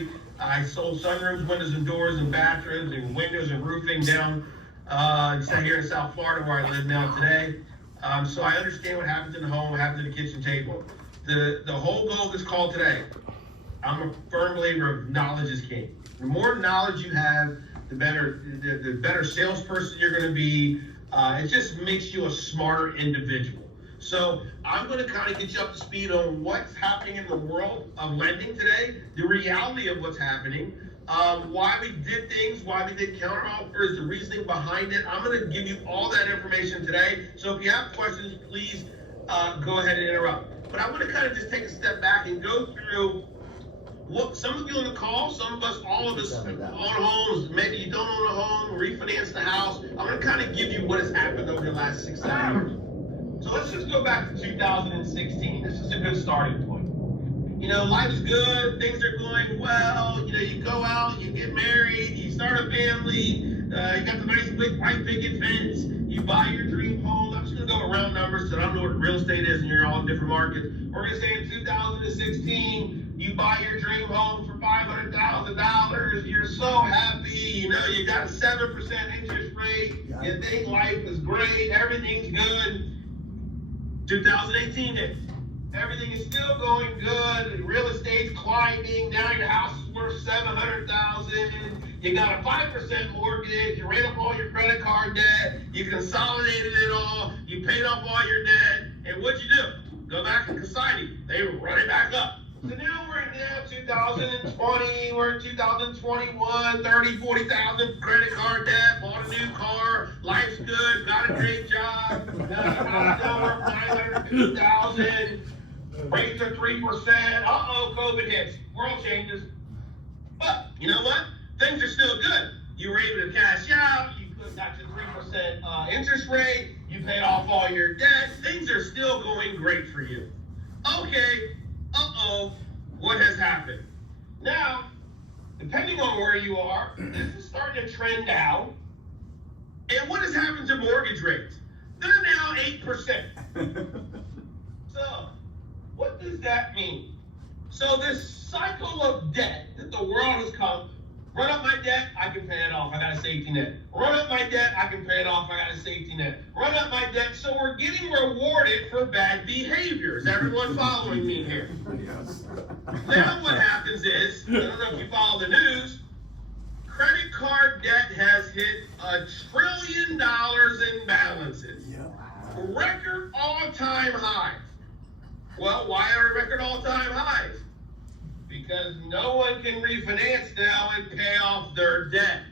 industry. I sold sunrooms, windows and doors and bathrooms and windows and roofing down here in South Florida where I live now today. So I understand what happens in the home, what happens at the kitchen table. The whole goal of this call today, I'm a firm believer of knowledge is king. The more knowledge you have, the better salesperson you're going to be. It just makes you a smarter individual. So I'm going to kind of get you up to speed on what's happening in the world of lending today, the reality of what's happening, why we did things, why we did counter offers, the reasoning behind it. I'm going to give you all that information today. So if you have questions, please go ahead and interrupt. But I want to kind of just take a step back and go through what some of you on the call, some of us, all of us own homes. Maybe you don't own a home, refinance the house. I'm going to kind of give you what has happened over the last 6-7 years. So let's just go back to 2016. This is a good starting point. You know, life's good, things are going well. You know, you go out, you get married, you start a family, you got the nice big white picket fence, you buy your dream home. I'm just gonna go around numbers, so I don't know what real estate is, and you're all in different markets. We're gonna say in 2016, you buy your dream home for $500,000. You're so happy, you know, you got a 7% interest rate. You think life is great, everything's good. 2018 hits. Everything is still going good. Real estate's climbing. Now your house is worth $700,000. You got a 5% mortgage. You ran up all your credit card debt. You consolidated it all. You paid off all your debt. And what'd you do? Go back to society. They run it back up. So now we're in 2020, we're in 2021, 30, 40,000 credit card debt, bought a new car, life's good, got a great job, now we're 950,000, rates are 3%, COVID hits, world changes. But you know what? Things are still good. You were able to cash out, you got your 3% interest rate, you paid off all your debt, things are still going great for you. Okay. What has happened? Now, depending on where you are, this is starting to trend down. And what has happened to mortgage rates? They're now 8%. So, what does that mean? So this cycle of debt that the world has come, run up my debt, I can pay it off, I got a safety net. Run up my debt, I can pay it off, I got a safety net. Run up my debt, so we're getting rewarded for bad behavior. Is everyone following me here? Yes. Now what happens is, I don't know if you follow the news, credit card debt has hit $1 trillion in balances. Record all-time highs. Well, why are record all-time highs? Because no one can refinance now and pay off their debt.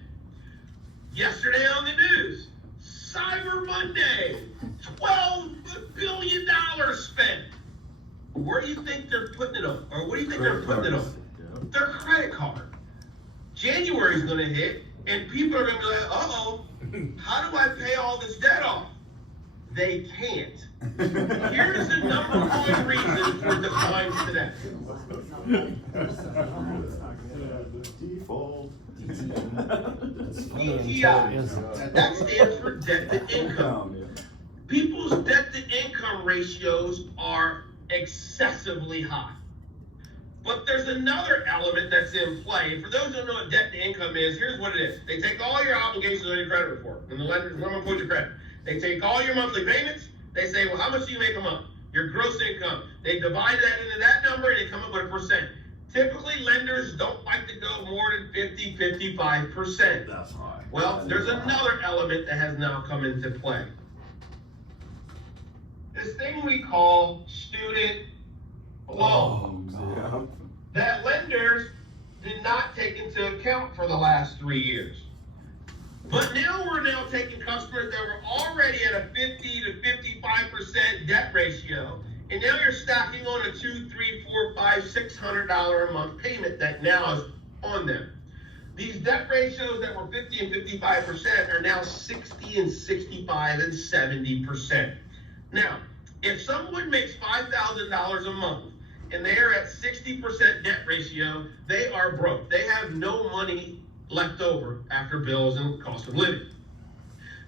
Yesterday on the news, Cyber Monday, $12 billion spent. Where do you think they're putting it on? Or what do you think they're putting it on? Their credit card. January's gonna hit, and people are gonna be like, uh-oh, how do I pay all this debt off? They can't. Here's the number one reason for declines today. Default. DTI. That stands for debt to income. People's debt to income ratios are excessively high. But there's another element that's in play. And for those who don't know what debt to income is, here's what it is. They take all your obligations on your credit report, and the lender's going to put your credit. They take all your monthly payments. They say, well, how much do you make a month? Your gross income. They divide that into that number, and they come up with a percent. Typically, lenders don't like to go more than 50, 55%. That's high. Well, there's another element that has now come into play. This thing we call student loans that lenders did not take into account for the last 3 years. But now we're taking customers that were already at a 50 to 55% debt ratio, and now you're stacking on a $200, $300, $400, $500, $600 a month payment that now is on them. These debt ratios that were 50 and 55% are now 60 and 65 and 70%. Now, if someone makes $5,000 a month and they are at 60% debt ratio, they are broke. They have no money left over after bills and cost of living.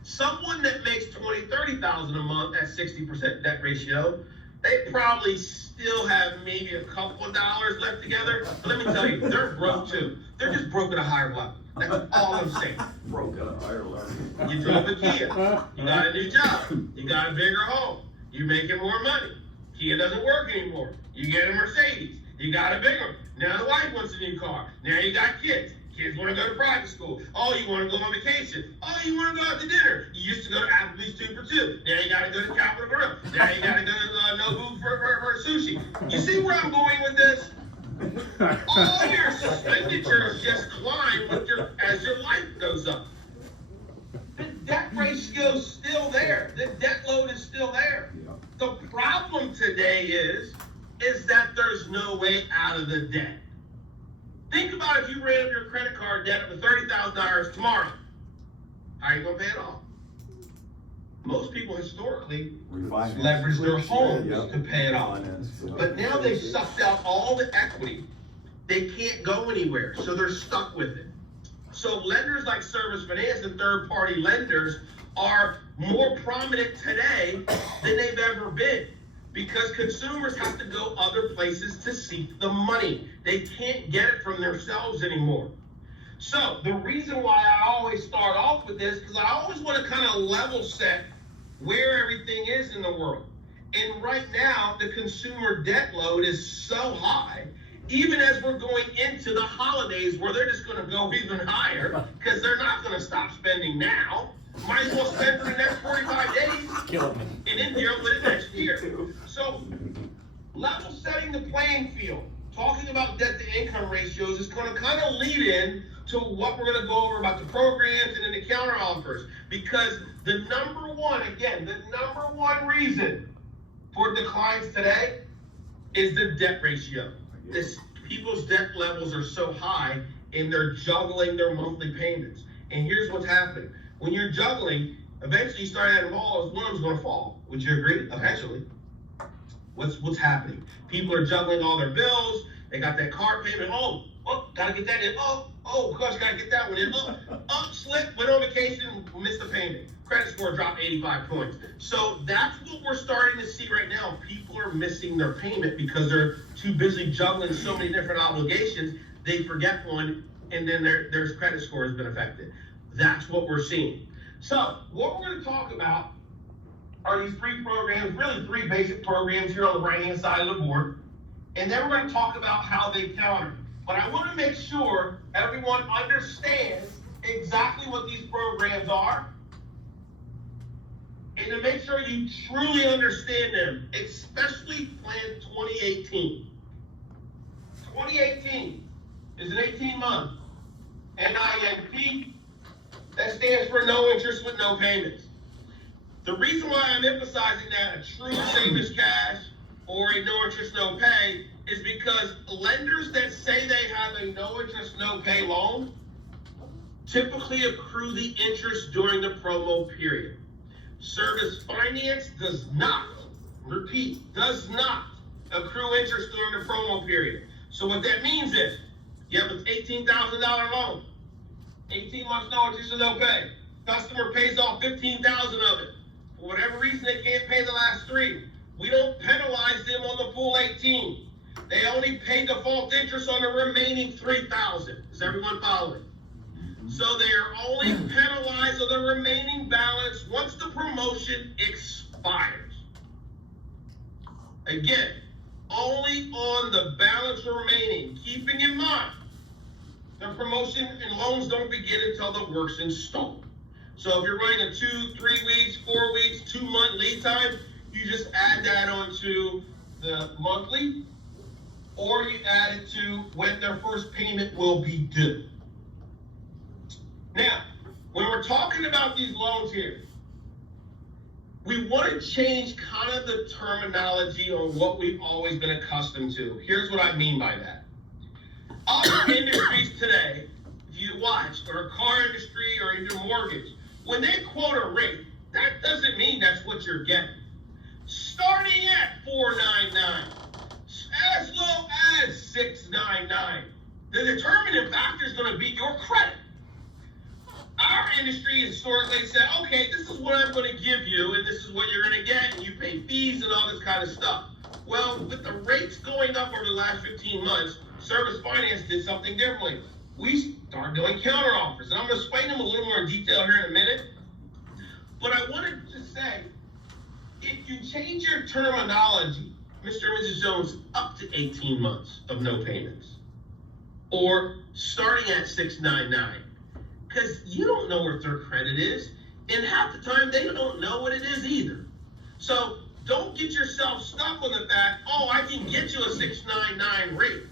Someone that makes $20,000, $30,000 a month at 60% debt ratio, They probably still have maybe a couple of dollars left together. But let me tell you, they're broke too. They're just broke at a higher level. That's all I'm saying. Broke at a higher level. You drove a Kia. You got a new job. You got a bigger home. You're making more money. Kia doesn't work anymore. You get a Mercedes. You got a bigger one. Now the wife wants a new car. Now you got kids. Kids want to go to private school. Oh, you want to go on vacation. Oh, you want to go out to dinner. You used to go to Applebee's 2 for $2. Now you got to go to Capital Grill. Now you got to go to Nobu for sushi. You see where I'm going with this? All your expenditures just climb as your life goes up. The debt ratio is still there. The debt load is still there. The problem today is that there's no way out of the debt. Think about if you ran up your credit card debt up to $30,000 tomorrow. How are you going to pay it off? Most people historically leverage their homes to pay it off. But now they've sucked out all the equity. They can't go anywhere, so they're stuck with it. So lenders like Service Finance and third-party lenders are more prominent today than they've ever been, because consumers have to go other places to seek the money. They can't get it from themselves anymore. So the reason why I always start off with this, because I always want to kind of level set where everything is in the world. And right now, the consumer debt load is so high, even as we're going into the holidays where they're just going to go even higher, because they're not going to stop spending now. Might as well spend for the next 45 days and then deal with it next year. So level setting the playing field, talking about debt to income ratios is going to kind of lead in to what we're going to go over about the programs and then the counter offers. Because the number one reason for declines today is the debt ratio. People's debt levels are so high and they're juggling their monthly payments. And here's what's happening. When you're juggling, eventually you start adding balls, one of them's going to fall. Would you agree? Eventually. What's happening? People are juggling all their bills. They got that car payment. Oh, gotta get that in. Oh, gosh, gotta get that one in. Slip, went on vacation, missed the payment. Credit score dropped 85 points. So that's what we're starting to see right now. People are missing their payment because they're too busy juggling so many different obligations. They forget one, and then their credit score has been affected. That's what we're seeing. So what we're going to talk about are these three programs, really three basic programs here on the right-hand side of the board. And then we're going to talk about how they counter. But I want to make sure everyone understands exactly what these programs are, and to make sure you truly understand them, especially Plan 2018. 2018 is an 18-month NIMP that stands for no interest with no payments. The reason why I'm emphasizing that a true same as cash or a no interest, no pay is because lenders that say they have a no interest, no pay loan typically accrue the interest during the promo period. Service Finance does not accrue interest during the promo period. So what that means is you have an $18,000 loan, 18 months no interest and no pay. Customer pays off 15,000 of it. For whatever reason, they can't pay the last 3. We don't penalize them on the full 18. They only pay default interest on the remaining 3,000. Is everyone following? So they are only penalized on the remaining balance once the promotion expires. Again, only on the balance remaining, keeping in mind the promotion and loans don't begin until the work's installed. So if you're running a 2, 3 weeks, 4 weeks, 2-month lead time, you just add that onto the monthly, or you add it to when their first payment will be due. Now, when we're talking about these loans here, we want to change kind of the terminology on what we've always been accustomed to. Here's what I mean by that. Other industries today, if you watch, or car industry or even mortgage, when they quote a rate, that doesn't mean that's what you're getting. Starting at $499, as low as $699, the determining factor is going to be your credit. Our industry historically said, okay, this is what I'm going to give you, and this is what you're going to get, and you pay fees and all this kind of stuff. Well, with the rates going up over the last 15 months, Service Finance did something differently. We started doing counter offers, and I'm going to explain them a little more in detail here in a minute. But I wanted to say, if you change your terminology, Mr. and Mrs. Jones, up to 18 months of no payments, or starting at 699, because you don't know what their credit is, and half the time they don't know what it is either. So don't get yourself stuck on the fact, oh, I can get you a 699 rate.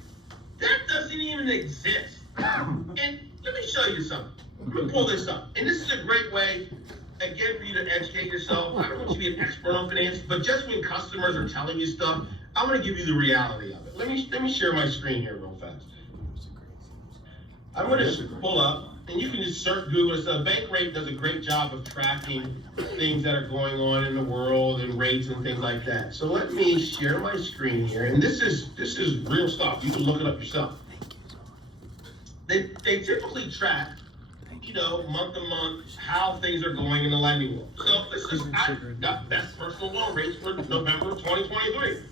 That doesn't even exist. And let me show you something. Let me pull this up. And this is a great way, again, for you to educate yourself. I don't want you to be an expert on finance, but just when customers are telling you stuff, I'm going to give you the reality of it. Let me share my screen here real fast. I'm going to pull up, and you can just search Google. So Bankrate does a great job of tracking things that are going on in the world and rates and things like that. So let me share my screen here, and this is real stuff. You can look it up yourself. They typically track, month to month, how things are going in the lending world. So I got best personal loan rates for November 2023.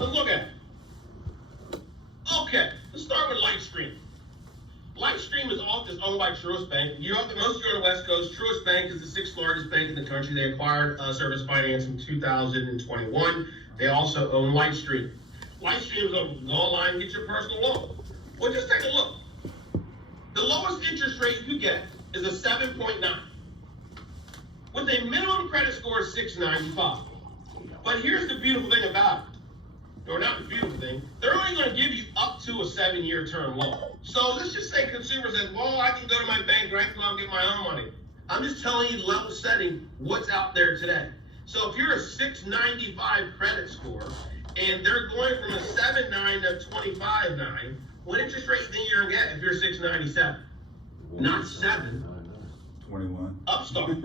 Let's look at it. Okay, let's start with LightStream. LightStream is owned by Truist Bank. Most of you are on the West Coast. Truist Bank is the 6th largest bank in the country. They acquired Service Finance in 2021. They also own LightStream. LightStream is going to go online and get your personal loan. Well, just take a look. The lowest interest rate you get is a 7.9, with a minimum credit score of 695. But here's the beautiful thing about it, or not the beautiful thing, they're only going to give you up to a 7-year term loan. So let's just say consumer says, well, I can go to my bank or I can go and get my own money. I'm just telling you, level setting what's out there today. So if you're a 695 credit score and they're going from a 7.9 to 25.9, what interest rate do you think you're going to get if you're 697? Not 7. 21. Upstart.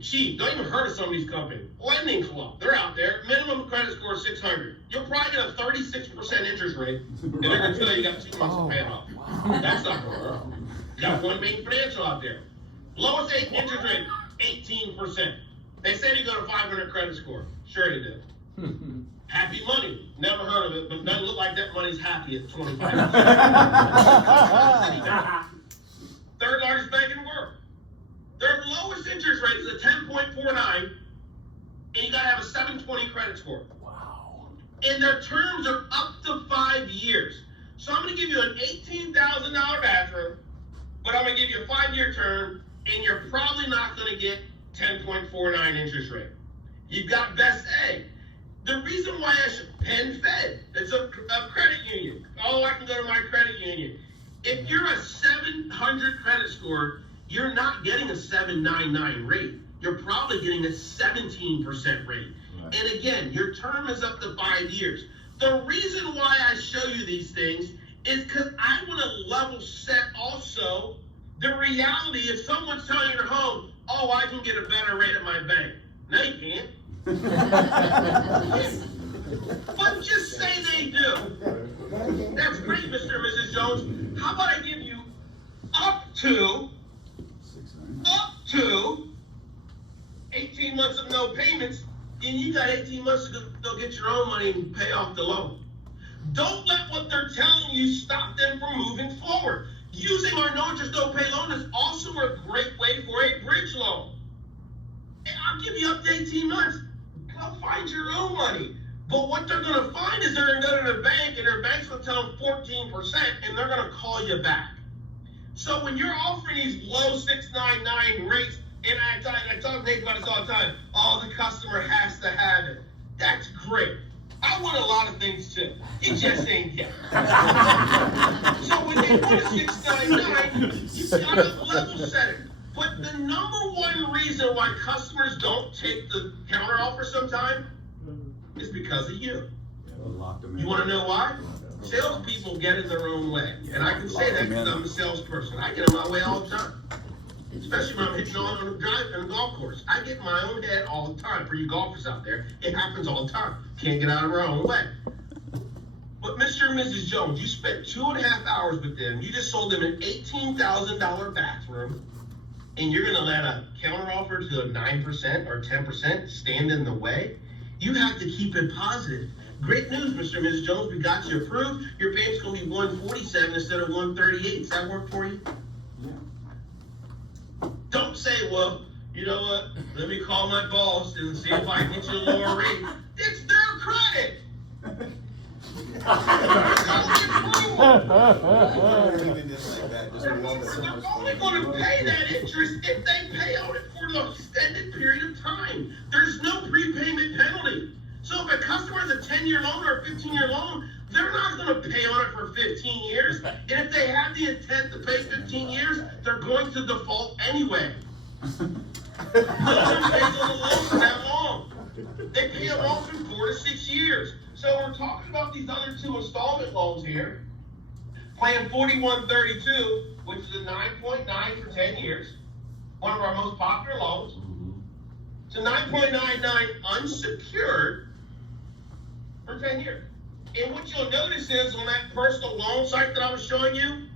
Cheap. Don't even heard of some of these companies. Lending Club. They're out there. Minimum credit score is 600. You'll probably get a 36% interest rate, and they're going to tell you got 2 months to pay it off. That's not going to work. You got One Main Financial out there. Lowest interest rate, 18%. They said you got a 500 credit score. Sure they did. Happy Money. Never heard of it, but doesn't look like that money's happy at 25%. 3rd largest bank in the world. Their lowest interest rate is a 10.49, and you gotta have a 720 credit score. Wow. And their terms are up to 5 years. So I'm gonna give you an $18,000 bathroom, but I'm gonna give you a 5-year term, and you're probably not gonna get 10.49 interest rate. You've got Best A. The reason why Penn Fed, it's a credit union. Oh, I can go to my credit union. If you're a 700 credit score, you're not getting a 799 rate. You're probably getting a 17% rate. Right. And again, your term is up to 5 years. The reason why I show you these things is because I want to level set also the reality if someone's telling your home, oh, I can get a better rate at my bank. No, you can't. But just say they do. That's great, Mr. and Mrs. Jones. How about I give you up to 18 months of no payments, and you got 18 months to go get your own money and pay off the loan. Don't let what they're telling you stop them from moving forward. Using our no interest, no pay loan is also a great way for a bridge loan. And I'll give you up to 18 months. Go find your own money. But what they're going to find is they're going to go to their bank, and their bank's going to tell them 14%, and they're going to call you back. So when you're offering these low 699 rates, and I talk to Nate about this all the time, oh, the customer has to have it. That's great. I want a lot of things too. You just ain't get it. So when they put a 699, you got to level set it. But the number one reason why customers don't take the counter offer sometime is because of you. You want to know why? Salespeople get in their own way. And I can say that because I'm a salesperson. I get in my way all the time. Especially when I'm hitting on a drive in a golf course. I get in my own head all the time. For you golfers out there, it happens all the time. Can't get out of our own way. But Mr. and Mrs. Jones, you spent 2.5 hours with them. You just sold them an $18,000 bathroom. And you're going to let a counteroffer to a 9% or 10% stand in the way? You have to keep it positive. Great news, Mr. and Mrs. Jones. We got you approved. Your payment's going to be $147 instead of $138. Does that work for you? Yeah. Don't say, well, you know what? Let me call my boss and see if I can get you a lower rate. It's their credit. They're only going to pay that interest if they pay on it for the extended period of time. There's no prepayment penalty. So if a customer has a 10-year loan or a 15-year loan, they're not going to pay on it for 15 years. And if they have the intent to pay 15 years, they're going to default anyway. No one pays on the loan for that long. They pay them off in 4 to 6 years. So we're talking about these other two installment loans here. Plan 4132, which is a 9.9 for 10 years, one of our most popular loans. It's a 9.99 unsecured for 10 years. And what you'll notice is on that personal loan site that I was showing you,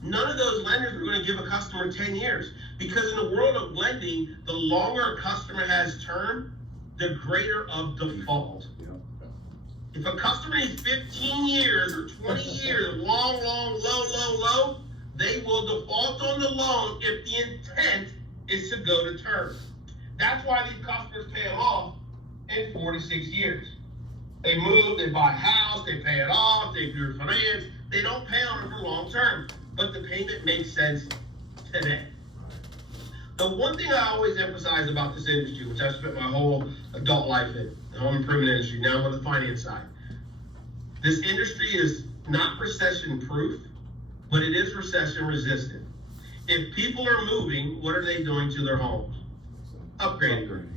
none of those lenders are going to give a customer 10 years. Because in the world of lending, the longer a customer has term, the greater of default. If a customer needs 15 years or 20 years, long, low, they will default on the loan if the intent is to go to term. That's why these customers pay them off in 4 to 6 years. They move, they buy a house, they pay it off, they do finance, they don't pay on it for long term, but the payment makes sense today. The one thing I always emphasize about this industry, which I've spent my whole adult life in, the home improvement industry, now I'm on the finance side. This industry is not recession proof, but it is recession resistant. If people are moving, what are they doing to their homes? Upgrading.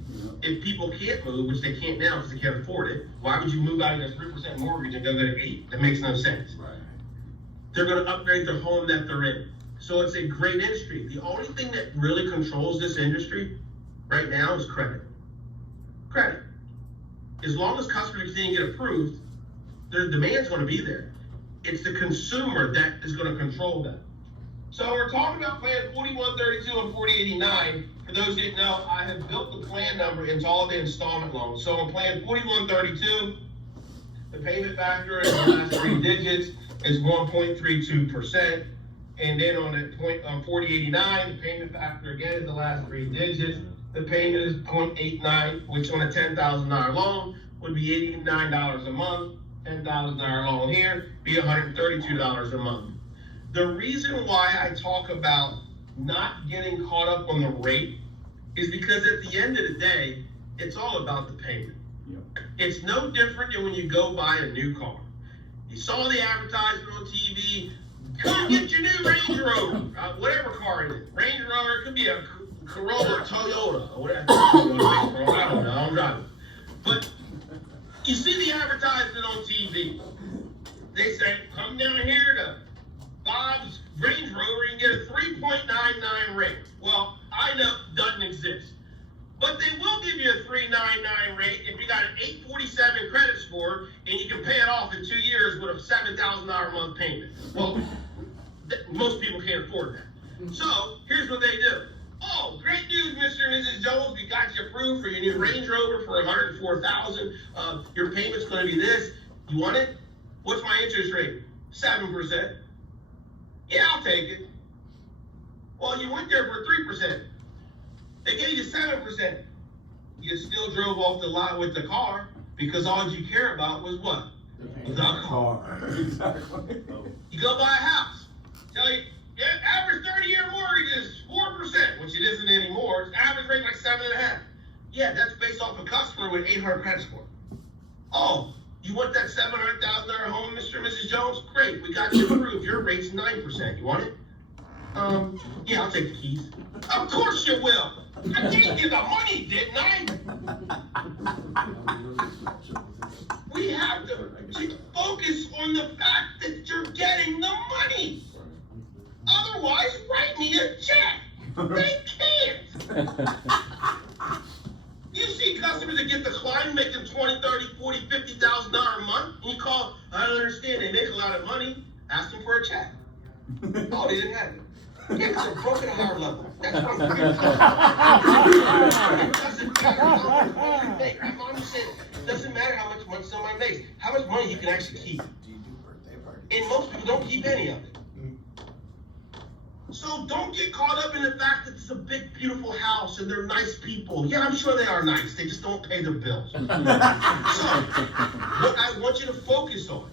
If people can't move, which they can't now because they can't afford it, why would you move out of your 3% mortgage and go to 8? That makes no sense. Right. They're going to upgrade their home that they're in. So it's a great industry. The only thing that really controls this industry right now is credit. Credit. As long as customers can get approved, their demand's going to be there. It's the consumer that is going to control that. So we're talking about plan 4132 and 4089. For those who didn't know, I have built the plan number into all the installment loans. So on plan 4132, the payment factor in the last 3 digits is 1.32%. And then on 4089, the payment factor again is the last 3 digits. The payment is 0.89, which on a $10,000 loan would be $89 a month. $10,000 loan here be $132 a month. The reason why I talk about not getting caught up on the rate is because at the end of the day, it's all about the payment. Yep. It's no different than when you go buy a new car. You saw the advertisement on TV, come get your new Range Rover, whatever car it is. Range Rover, it could be a Corolla or Toyota, or whatever. I don't know, I'm driving. But you see the advertisement on TV. They say, come down here to Bob's Range Rover and get a 3.99 rate. Well, I know it doesn't exist. But they will give you a 3.99 rate if you got an 847 credit score and you can pay it off in 2 years with a $7,000 a month payment. Well, most people can't afford that. So here's what they do. Oh, great news, Mr. and Mrs. Jones. We got you approved for your new Range Rover for $104,000. Your payment's going to be this. You want it? What's my interest rate? 7%. Yeah, I'll take it. Well, you went there for 3%. They gave you 7%. You still drove off the lot with the car because all you care about was what? The car. Exactly. You go buy a house. Tell you, yeah, average 30-year mortgage is 4%, which it isn't anymore. It's average rate like 7.5. Yeah, that's based off a customer with 800 credit score. Oh, you want that $700,000 home, Mr. and Mrs. Jones? Great, we got you approved. Your rate's 9%. You want it? Yeah, I'll take the keys. Of course you will. I gave you the money, didn't I? We have to focus on the fact that you're getting the money. Otherwise, write me a check. They can't. You see customers that get declined making $20,000, $30,000, $40,000, $50,000 a month, and you call, I don't understand, they make a lot of money, ask them for a check. Oh, they didn't have it. Yeah, because they're broken at our level. That's what I'm saying. I'm saying. Doesn't matter how much money somebody makes, how much money you can actually keep. Do you do birthday parties? And most people don't keep any of it. So don't get caught up in the fact that it's a big, beautiful house and they're nice people. Yeah, I'm sure they are nice. They just don't pay their bills. So, what I want you to focus on,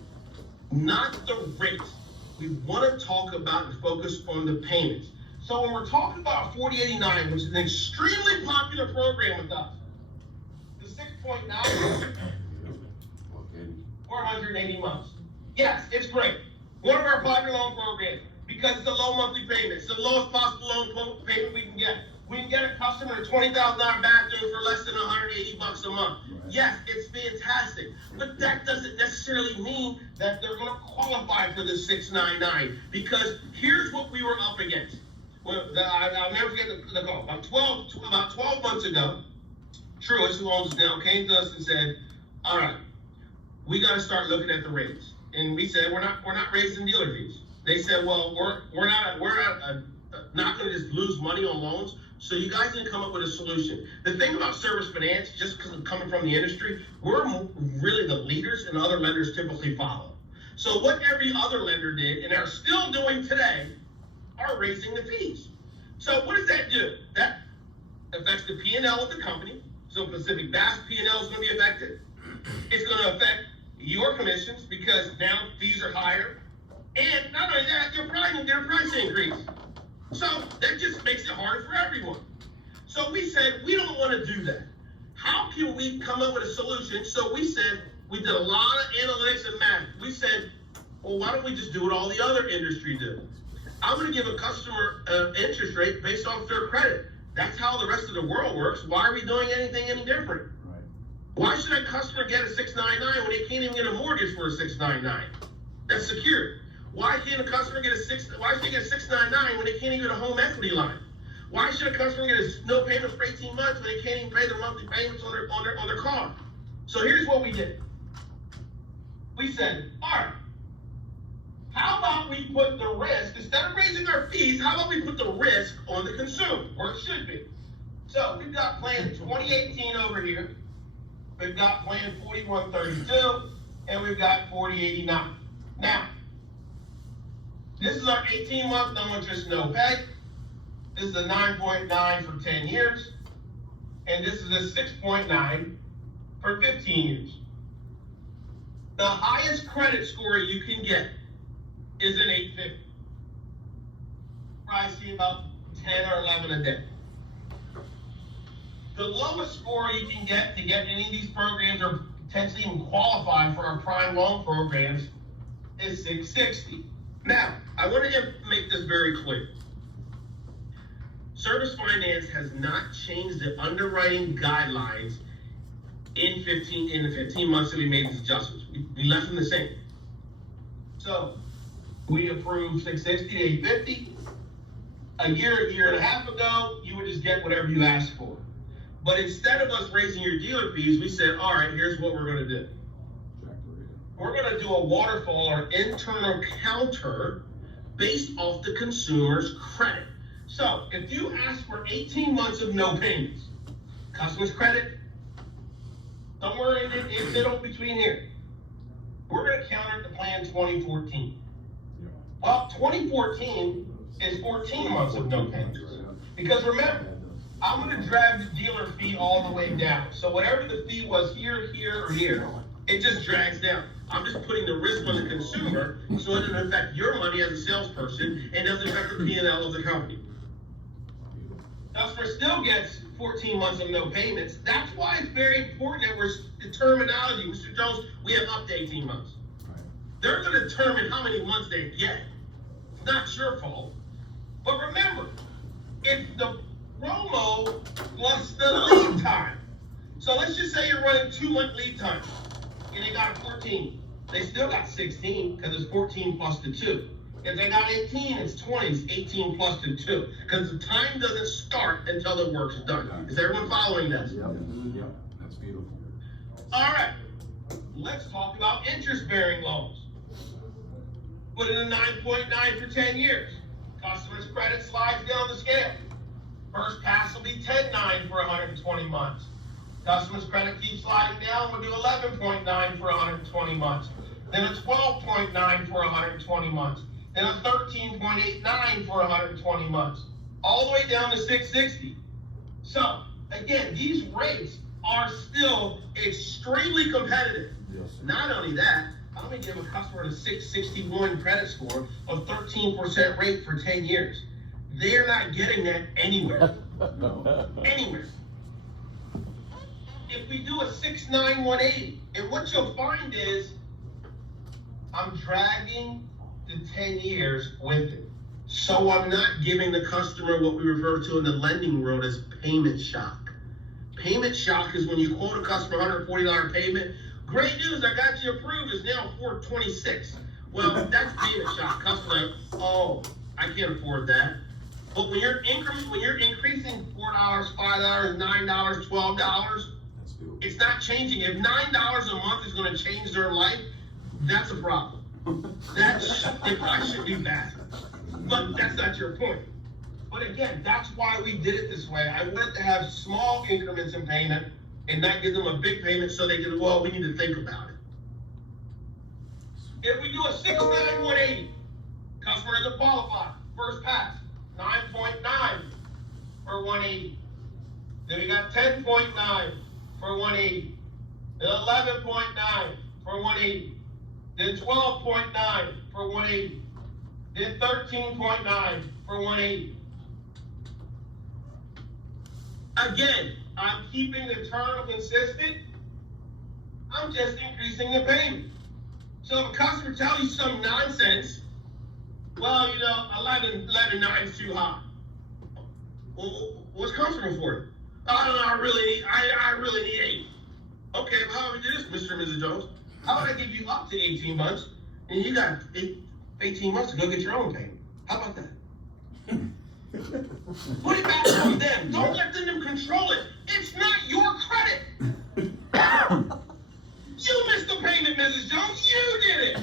not the rates. We want to talk about and focus on the payments. So when we're talking about 4089, which is an extremely popular program with us, the 6.9, 480 months. Yes, it's great. One of our popular loan programs, because it's a low monthly payment. It's the lowest possible loan payment we can get. We can get a customer a $20,000 bathroom for less than $180 a month. Right. Yes, it's fantastic, but that doesn't necessarily mean that they're going to qualify for the 699, because here's what we were up against. Well, I'll never forget the call. About 12 months ago, Truist, who owns us now, came to us and said, all right, we got to start looking at the rates. And we said, we're not raising dealer fees. They said, well, we're not going to just lose money on loans. So you guys need to come up with a solution. The thing about Service Finance, just because of coming from the industry, we're really the leaders, and other lenders typically follow. So what every other lender did, and are still doing today, are raising the fees. So what does that do? That affects the P&L of the company. So Pacific Bass P&L is going to be affected. It's going to affect your commissions, because now fees are higher. And not only that, you're probably going to get a price increase. So that just makes it harder for everyone. So we said, we don't want to do that. How can we come up with a solution? So we said, we did a lot of analytics and math. We said, well, why don't we just do what all the other industry do? I'm going to give a customer an interest rate based off their credit. That's how the rest of the world works. Why are we doing anything any different? Right. Why should a customer get a 699 when they can't even get a mortgage for a 699? That's secured. Why can't a customer get why should they get a 699 when they can't even get a home equity line? Why should a customer get a no payment for 18 months when they can't even pay their monthly payments on their car? So here's what we did. We said, all right, how about we put the risk, instead of raising our fees, how about we put the risk on the consumer, where it should be? So we've got plan 2018 over here, we've got plan 4132, and we've got 4089. Now, this is our 18-month no interest, no pay. This is a 9.9 for 10 years. And this is a 6.9 for 15 years. The highest credit score you can get is an 850. Probably see about 10 or 11 a day. The lowest score you can get to get any of these programs, or potentially even qualify for our prime loan programs, is 660. Now, I want to make this very clear. Service Finance has not changed the underwriting guidelines in the 15 months that we made these adjustments. We left them the same. So, we approved 660 to 850. A year and a half ago, you would just get whatever you asked for. But instead of us raising your dealer fees, we said, all right, here's what we're going to do. We're going to do a waterfall or internal counter based off the consumer's credit. So if you ask for 18 months of no payments, customer's credit, somewhere in the middle between here, we're going to counter the plan 2014. Well, 2014 is 14 months of no payments. Because remember, I'm going to drag the dealer fee all the way down. So whatever the fee was here, or here, it just drags down. I'm just putting the risk on the consumer so it doesn't affect your money as a salesperson and doesn't affect the P&L of the company. Customer still gets 14 months of no payments. That's why it's very important that the terminology, Mr. Jones, we have up to 18 months. They're going to determine how many months they get. It's not your fault. But remember, it's the promo plus the lead time. So let's just say you're running 2-month lead time and they got 14. They still got 16 because it's 14 plus the 2. If they got 18, it's 20, it's 18 plus the 2. Because the time doesn't start until the work's done. Is everyone following this? Yep. That's beautiful. All right, let's talk about interest-bearing loans. Put in a 9.9 for 10 years. Customer's credit slides down the scale. First pass will be 10.9 for 120 months. Customer's credit keeps sliding down, we'll do 11.9 for 120 months. Then a 12.9 for 120 months. Then a 13.89 for 120 months. All the way down to 660. So, again, these rates are still extremely competitive. Yes. Not only that, I'm gonna give a customer a 661 credit score of 13% rate for 10 years. They're not getting that anywhere. No. Anywhere. If we do a 69180, and what you'll find is, I'm dragging the 10 years with it. So I'm not giving the customer what we refer to in the lending world as payment shock. Payment shock is when you quote a customer $140 payment. Great news, I got you approved, it's now $426. Well, that's payment shock. Customer like, oh, I can't afford that. But when you're increasing $4, $5, $9, $12, That's beautiful. it's not changing. If $9 a month is going to change their life, that's a problem. They probably should do that. But that's not your point. But again, that's why we did it this way. I wanted to have small increments in payment and not give them a big payment so they can, well, we need to think about it. If we do a 69180, customer doesn't qualify, first pass, 9.9 for 180. Then we got 10.9 for 180. Then 11.9 for 180. Then 12.9 for 180. Then 13.9 for 180. Again, I'm keeping the term consistent. I'm just increasing the payment. So if a customer tells you some nonsense, well, 11.9 is too high. Well, what's comfortable for you? I don't know, I really need 8. Okay, well, how about we do this, Mr. and Mrs. Jones? How about I give you up to 18 months, and you got 18 months to go get your own payment? How about that? Put it back on them. Don't let them control it. It's not your credit. You missed the payment, Mrs. Jones. You did it.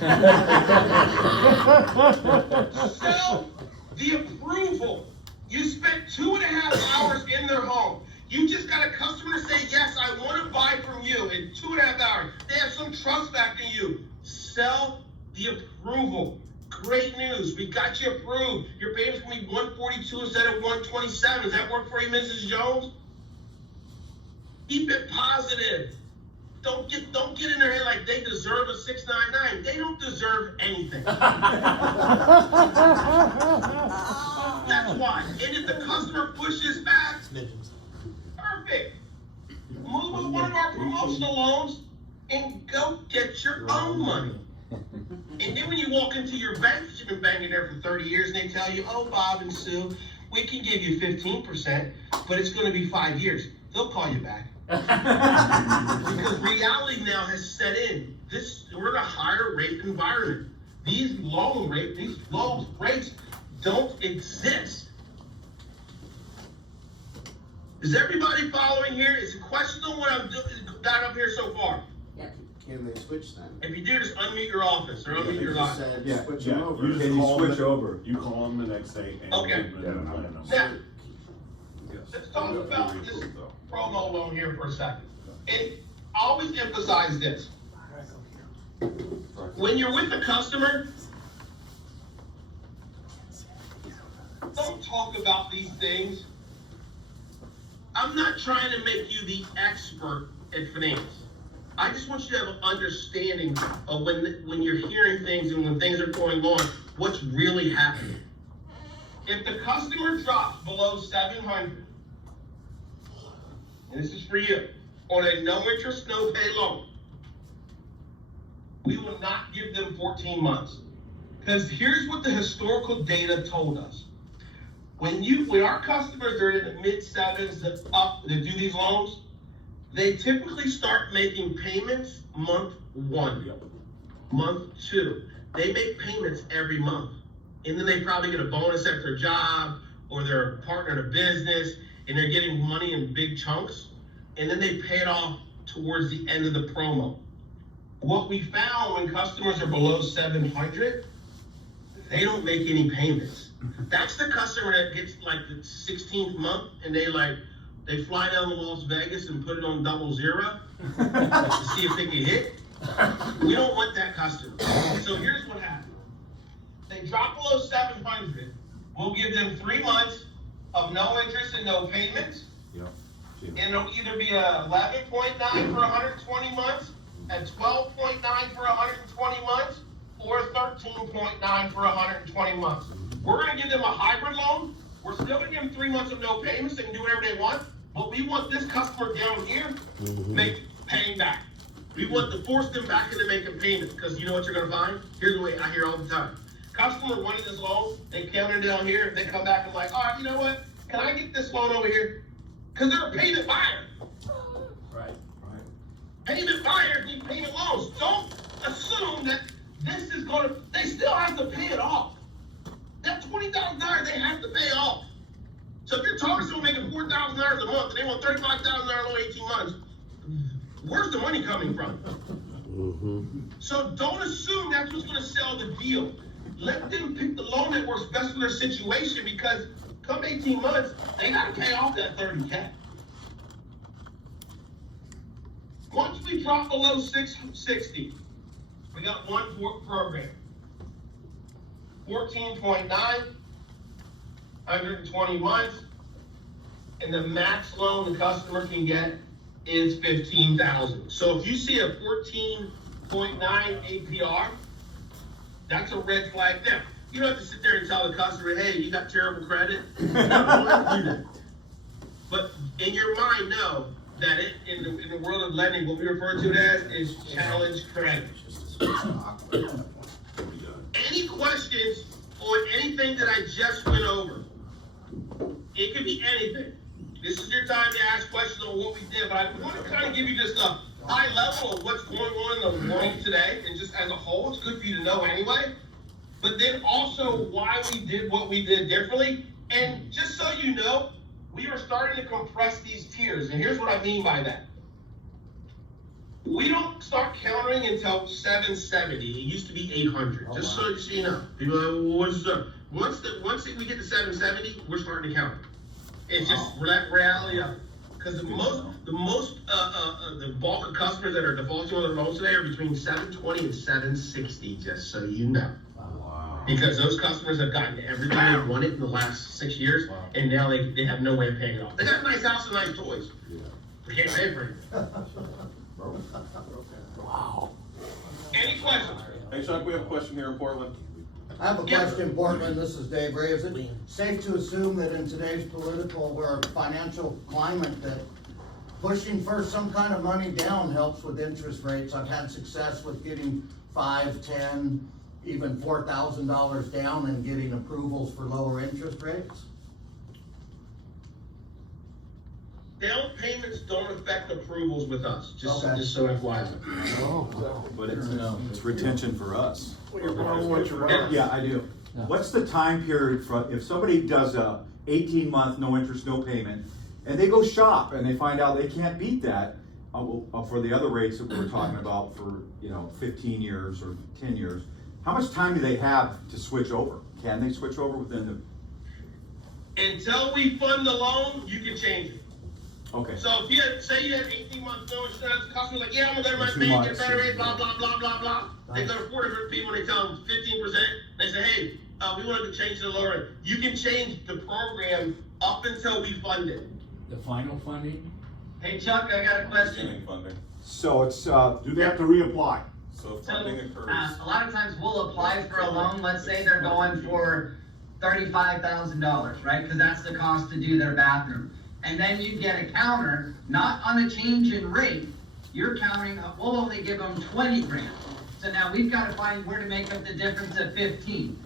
Sell the approval. You spent 2.5 hours in their home. You just got a customer to say, yes, I want to buy from you in 2.5 hours. They have some trust factor in you. Sell the approval. Great news. We got you approved. Your payment's going to be $142 instead of $127. Does that work for you, Mrs. Jones? Keep it positive. Don't get in their head like they deserve a 699. They don't deserve anything. That's why. And if the customer pushes back, perfect. Move with one of our promotional loans and go get your own money. And then when you walk into your bank, you've been banking there for 30 years, and they tell you, oh, Bob and Sue, we can give you 15%, but it's going to be 5 years. They'll call you back. Because reality now has set in. We're in a higher rate environment. These low rates don't exist. Is everybody following here? Is the question on what I've got up here so far? Can they switch then? If you do, just unmute your office or unmute your line. Yeah, Switch yeah. them over. You just Can you call switch them. over? You call them the next day and Okay. give them the plan. Now, Yes. let's talk Yeah, about very this approved, though. promo loan here for a second. And I always emphasize this. When you're with the customer, don't talk about these things. I'm not trying to make you the expert at finance. I just want you to have an understanding of when you're hearing things and when things are going on, what's really happening. If the customer drops below 700, and this is for you, on a no interest, no pay loan, we will not give them 14 months. Because here's what the historical data told us. When our customers are in the mid sevens to do these loans, they typically start making payments month 1, month 2. They make payments every month. And then they probably get a bonus at their job, or they're a partner in a business, and they're getting money in big chunks. And then they pay it off towards the end of the promo. What we found when customers are below 700, they don't make any payments. That's the customer that gets like the 16th month, and they they fly down to Las Vegas and put it on 00 to see if they can hit. We don't want that customer. So here's what happens. They drop below 700, we'll give them 3 months of no interest and no payments. Yep. And it'll either be a 11.9 for 120 months, a 12.9 for 120 months, or a 13.9 for 120 months. We're gonna give them a hybrid loan. We're still gonna give them 3 months of no payments. They can do whatever they want, but we want this customer down here paying back. We want to force them back into making payments, because you know what you're gonna find? Here's the way I hear all the time. Customer wanted this loan, they counted down here, they come back and like, all right, you know what? Can I get this loan over here? Because they're a payment buyer. Right. Right. Payment buyers need payment loans. Don't assume that this is gonna, they still have to pay it off. That $20,000 they have to pay off. So if you're talking to someone making $4,000 a month and they want $35,000 loan 18 months, where's the money coming from? So don't assume that's what's gonna sell the deal. Let them pick the loan that works best for their situation, because come 18 months, they gotta pay off that 30K. Once we drop below 660, we got one program. 14.9, 120 months, and the max loan the customer can get is $15,000. So if you see a 14.9 APR, that's a red flag. Now, you don't have to sit there and tell the customer, hey, you got terrible credit. You don't have to do that. But in your mind, know that in the world of lending, what we refer to it as is challenge credit. Any questions on anything that I just went over? It could be anything. This is your time to ask questions on what we did, but I want to kind of give you just a high level of what's going on in the world today, and just as a whole, it's good for you to know anyway. But then also why we did what we did differently. And just so you know, we are starting to compress these tiers, and here's what I mean by that. We don't start countering until 770. It used to be 800. Just so you know. People are like, well, what's up? Once we get to 770, we're starting to count. It's just reality of it. Because the bulk of customers that are defaulting on their loans today are between 720 and 760. Just so you know. Wow. Because those customers have gotten everything they wanted in the last 6 years, and now they have no way of paying it off. They got a nice house and nice toys. Yeah. They can't pay for it. Wow. Any questions? Hey, Chuck, we have a question here in Portland. I have a question, Portland. This is Dave Ray. Is it safe to assume that in today's political or financial climate that pushing for some kind of money down helps with interest rates? I've had success with getting $5,000, $10,000, even $4,000 down and getting approvals for lower interest rates. Down payments don't affect approvals with us, just Okay. so FYI. But it's retention for us. Yeah. Yeah, I do. What's the time period for, if somebody does a 18-month, no interest, no payment, and they go shop and they find out they can't beat that, for the other rates that we were talking about for, 15 years or 10 years, how much time do they have to switch over? Can they switch over within the, Until we fund the loan, you can change it. okay. So if you say you have 18 months no insurance, the customer's like, yeah, I'm gonna go to my 2 bank, get months. better rate, blah, blah, blah, blah, blah. They go to 4 different people, and they tell them 15%. They say, hey, we wanted to change the lower rate. You can change the program up until we fund it. The final funding? Hey Chuck, I got a question. Beginning funding. So it's, Do they have to reapply? So if So, funding occurs. a lot of times we'll apply for a loan, let's say they're going for $35,000, right? Because that's the cost to do their bathroom. And then you get a counter, not on a change in rate, you're counting, we'll only give them 20 grand. So now we've got to find where to make up the difference of 15.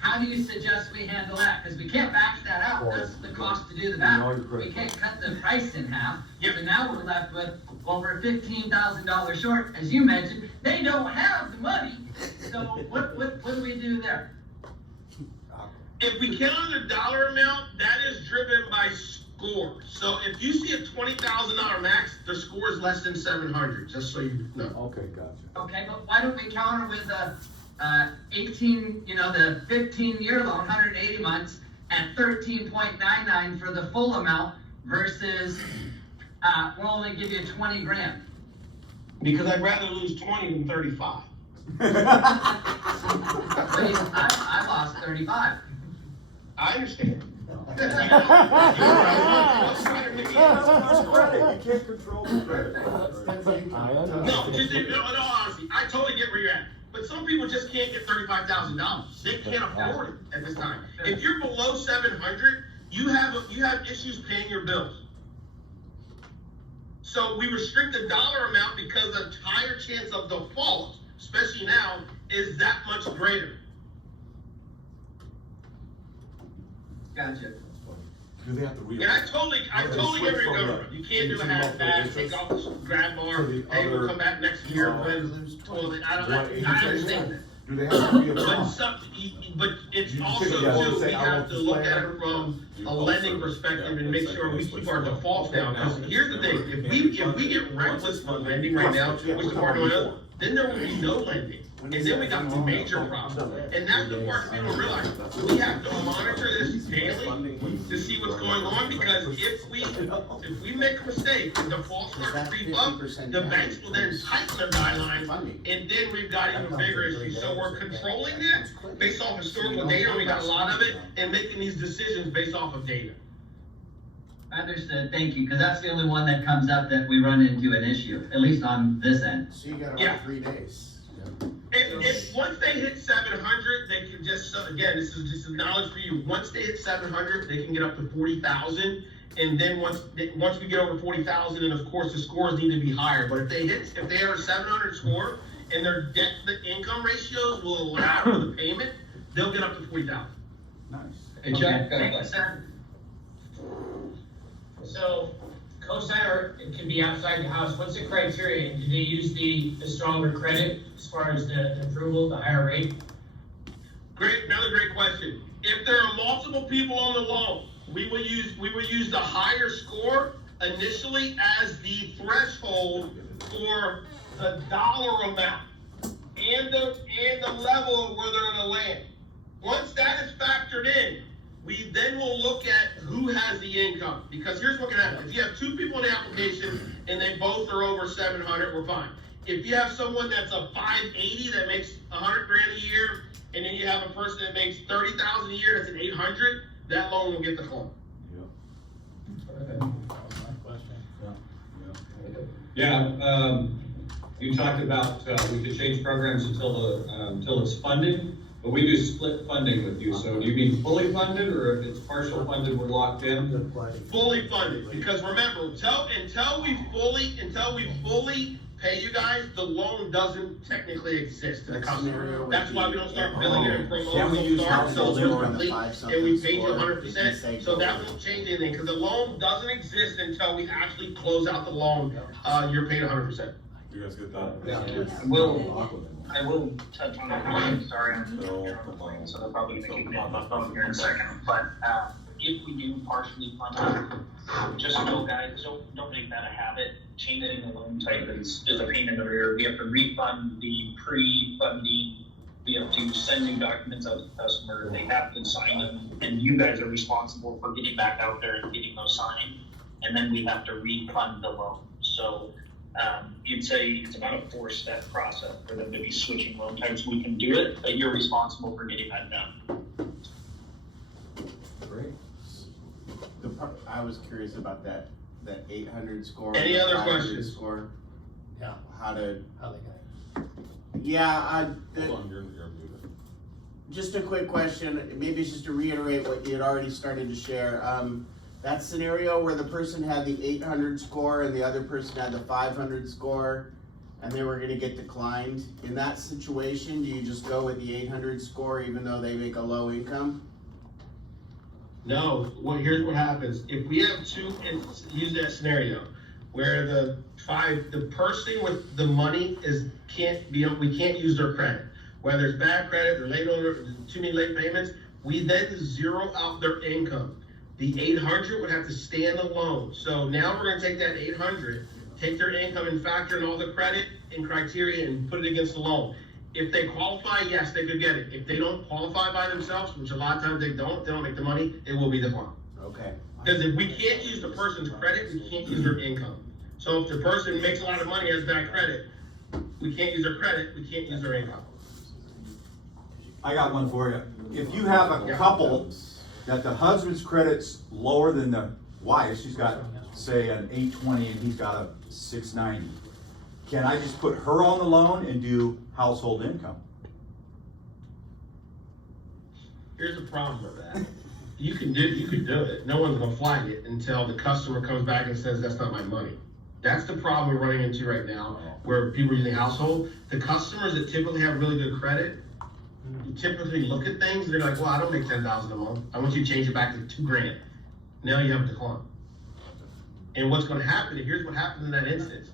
How do you suggest we handle that? Because we can't back that out, that's the cost to do the bathroom. We can't cut the price in half. So now we're left with, well, we're $15,000 short, as you mentioned, they don't have the money. So what do we do there? If we count on the dollar amount, that is driven by score. So if you see a $20,000 max, the score is less than 700, just so you know. okay, gotcha. Okay, but why don't we counter with the 15-year loan, 180 months, at 13.99 for the full amount, versus, we'll only give you 20 grand? Because I'd rather lose 20 than 35. Please, I lost 35. I understand. Credit, you can't control the credit. No, just in all honesty, I totally get where you're at. But some people just can't get $35,000. They can't afford it at this time. If you're below 700, you have issues paying your bills. So we restrict the dollar amount because the higher chance of default, especially now, is that much greater. Gotcha. Do they have to And I totally get where you're going from. You can't do a half back, take off the grab bar, hey, we'll come back next year, I understand that. Do they have to be a But it's You also think about it, too, say, we I have want to this look at plan. it from You a also- lending perspective and make sure we keep our defaults down. Because here's the thing, if we get reckless with lending right now, which is part of it, then there will be no lending. And then we got the major problem. And that's the part that people don't realize. We have to monitor this daily to see what's going on, because if we make a mistake and default starts to creep up, the banks will then tighten their guidelines, and then we've got even bigger issues. So we're controlling that based off historical data, we got a lot of it, and making these decisions based off of data. Understood, thank you, because that's the only one that comes up that we run into an issue, at least on this end. So you got Yeah. about 3 days. If once they hit 700, they can just, again, this is just knowledge for you. Once they hit 700, they can get up to 40,000. And then once we get over 40,000, and of course the scores need to be higher. But if they are a 700 score and their debt to income ratios will allow for the payment, they'll get up to 40,000. Nice. Hey, Jack, Okay, thank you, sir. So, cosigner, it can be outside the house, what's the criteria? Do they use the stronger credit as far as the approval, the higher rate? Another great question. If there are multiple people on the loan, we will use the higher score initially as the threshold for the dollar amount and the level of where they're gonna land. Once that is factored in, we then will look at who has the income. Because here's what can happen. If you have two people in the application and they both are over 700, we're fine. If you have someone that's a 580 that makes 100 grand a year, and then you have a person that makes 30,000 a year that's an 800, that loan will get the loan. Yeah, you talked about, we could change programs until it's funded, but we do split funding with you, so do you mean fully funded, or if it's partial funded, we're locked in? Good question. Fully funded, because remember, until we fully pay you guys, the loan doesn't technically exist to the customer. That's why we don't start billing it in Can we promos, use we'll start household until income it's in the complete, and we 5-something paid you score? 100%, so that won't change anything, because the loan doesn't exist until we actually close out the loan, you're paid 100%. You guys get that? I will touch on that. I'm sorry, I'm traveling, so they're probably gonna keep me on my phone here in a second. But if we do partially fund it, just know, guys, don't make that a habit. Changing the loan type is a pain in the rear. We have to refund the pre-funding. We have to send new documents out to the customer. They have to sign them, and you guys are responsible for getting back out there and getting those signed. And then we have to refund the loan. So you'd say it's about a 4-step process for them to be switching loan types. We can do it, but you're responsible for getting that done. Great. I was curious about that 800 score. Any the other 500 questions? Score. Yeah. How to, How they got it. yeah, Hold on, you're muted. just a quick question, maybe it's just to reiterate what you had already started to share. That scenario where the person had the 800 score and the other person had the 500 score and they were gonna get declined, in that situation, do you just go with the 800 score even though they make a low income? No, here's what happens. If we have use that scenario where the person with the money we can't use their credit. Whether it's bad credit or too many late payments, we then zero out their income. The 800 would have to stand alone. So now we're gonna take that 800, take their income and factor in all the credit and criteria and put it against the loan. If they qualify, yes, they could get it. If they don't qualify by themselves, which a lot of times they don't make the money, it will be declined. Okay. Because if we can't use the person's credit, we can't use their income. So if the person makes a lot of money, has bad credit, we can't use their credit, we can't use their income. I got one for you. If you have a couple that the husband's credit's lower than the wife, she's got, say, an 820 and he's got a 690. Can I just put her on the loan and do household income? Here's the problem with that. You can do it. No one's gonna flag it until the customer comes back and says, that's not my money. That's the problem we're running into right now, where people are using household. The customers that typically have really good credit, you typically look at things, and they're like, well, I don't make 10,000 a month. I want you to change it back to $2,000. Now you have a decline. And what's gonna happen, here's what happened in that instance.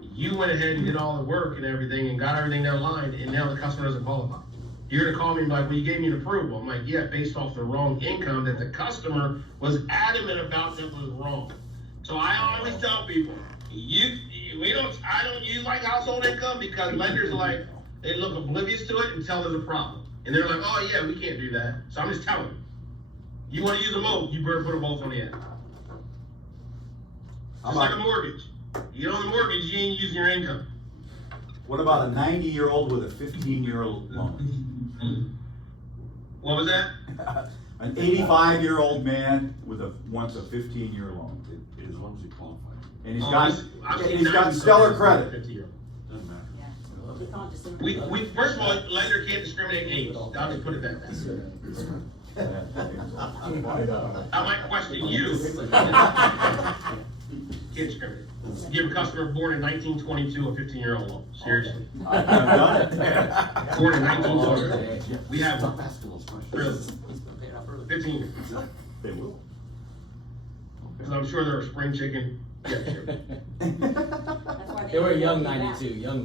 You went ahead and did all the work and everything and got everything down line, and now the customer doesn't qualify. You're gonna call me and be like, well, you gave me an approval. I'm like, yeah, based off the wrong income that the customer was adamant about that was wrong. So I always tell people, I don't use like household income because lenders are like, they look oblivious to it until there's a problem. And they're like, oh yeah, we can't do that. So I'm just telling you, you wanna use a both, you better put them both on the end. Just like a mortgage. You get on the mortgage, you ain't using your income. What about a 90-year-old with a 15-year-old loan? What was that? An 85-year-old man wants a 15-year loan. As long as you qualify. And I've seen he's got 90 stellar credit. 50-year-old. Doesn't matter. We first of all, lender can't discriminate age. I'll just put it that way. I might question you. Can't discriminate. Give a customer born in 1922 a 15-year-old loan. Seriously. I've done it. Born in 1922. We have really 15 years. They will. Because I'm sure they're a spring chicken. Yeah, sure. They were young 92, young